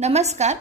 नमस्कार।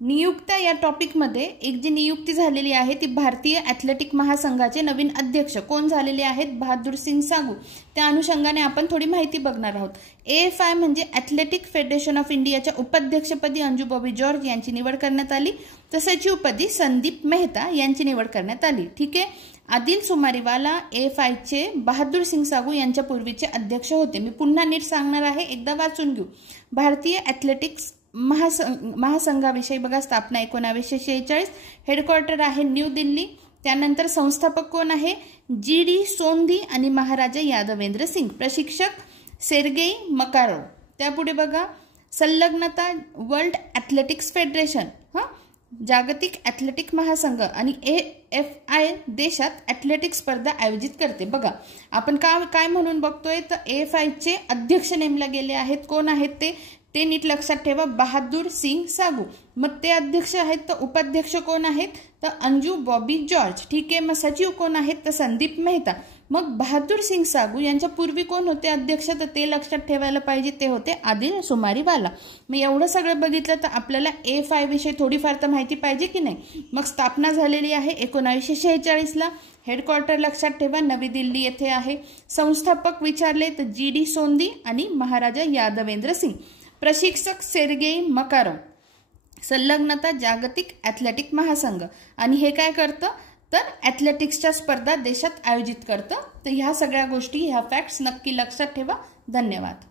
नियुक्त्या या टॉपिकमध्ये एक जी नियुक्ती झालेली आहे ती भारतीय ॲथलेटिक महासंघाचे नवीन अध्यक्ष कोण झालेले आहेत? बहादूर सिंग सागू। त्या अनुषंगाने आपण थोडी माहिती बघणार आहोत। AFI म्हणजे ॲथलेटिक फेडरेशन ऑफ इंडियाच्या उपाध्यक्षपदी अंजू बॉबी जॉर्ज यांची निवड करण्यात आली, तर सचिवपदी संदीप मेहता यांची निवड करण्यात आली। ठीक आहे। आदिल सुमारीवाला AFI चे बहादूर सिंग सागू यांच्या पूर्वीचे अध्यक्ष होते। मी पुन्हा नीट सांगणार आहे, एकदा वाचून घेऊ। भारतीय ॲथलेटिक्स महासंघाविषयी बघा, स्थापना 1946, हेडक्वार्टर आहे न्यू दिल्ली। त्यानंतर संस्थापक कोण आहे? GD सोंधी आणि महाराजा यादवेंद्र सिंग। प्रशिक्षक सेर्गेई मकारोव। त्यापुढे बघा, संलग्नता वर्ल्ड ॲथलेटिक्स फेडरेशन, जागतिक ॲथलेटिक महासंघ आणि AFI देशात ॲथलेटिक स्पर्धा आयोजित करते। बघा, आपण काय म्हणून बघतोय तर AFI चे अध्यक्ष नेमले गेले आहेत। कोण आहेत ते नीट लक्षात ठेवा, बहादूर सिंग सागू। मग ते अध्यक्ष आहेत, तर उपाध्यक्ष कोण आहेत? तर अंजू बॉबी जॉर्ज। ठीक आहे। मग सचिव कोण आहेत? तर संदीप मेहता। मग बहादूर सिंग सागू यांच्या पूर्वी कोण होते अध्यक्ष? तर ते लक्षात ठेवायला पाहिजे, ते होते आदिल सुमारीवाला। मग एवढं सगळं बघितलं तर आपल्याला AFI विषयी थोडीफार तर माहिती पाहिजे की नाही। मग स्थापना झालेली आहे 1946 ला। हेडक्वार्टर लक्षात ठेवा नवी दिल्ली येथे आहे। संस्थापक विचारले तर GD सोंधी आणि महाराजा यादवेंद्र सिंग। प्रशिक्षक सेर्गेई मकारोव। संलग्नता जागतिक ॲथलेटिक महासंघ। आणि हे काय करतं तर ॲथलेटिक्सच्या स्पर्धा देशात आयोजित करतं। तर ह्या सगळ्या गोष्टी, ह्या फॅक्ट्स नक्की लक्षात ठेवा। धन्यवाद।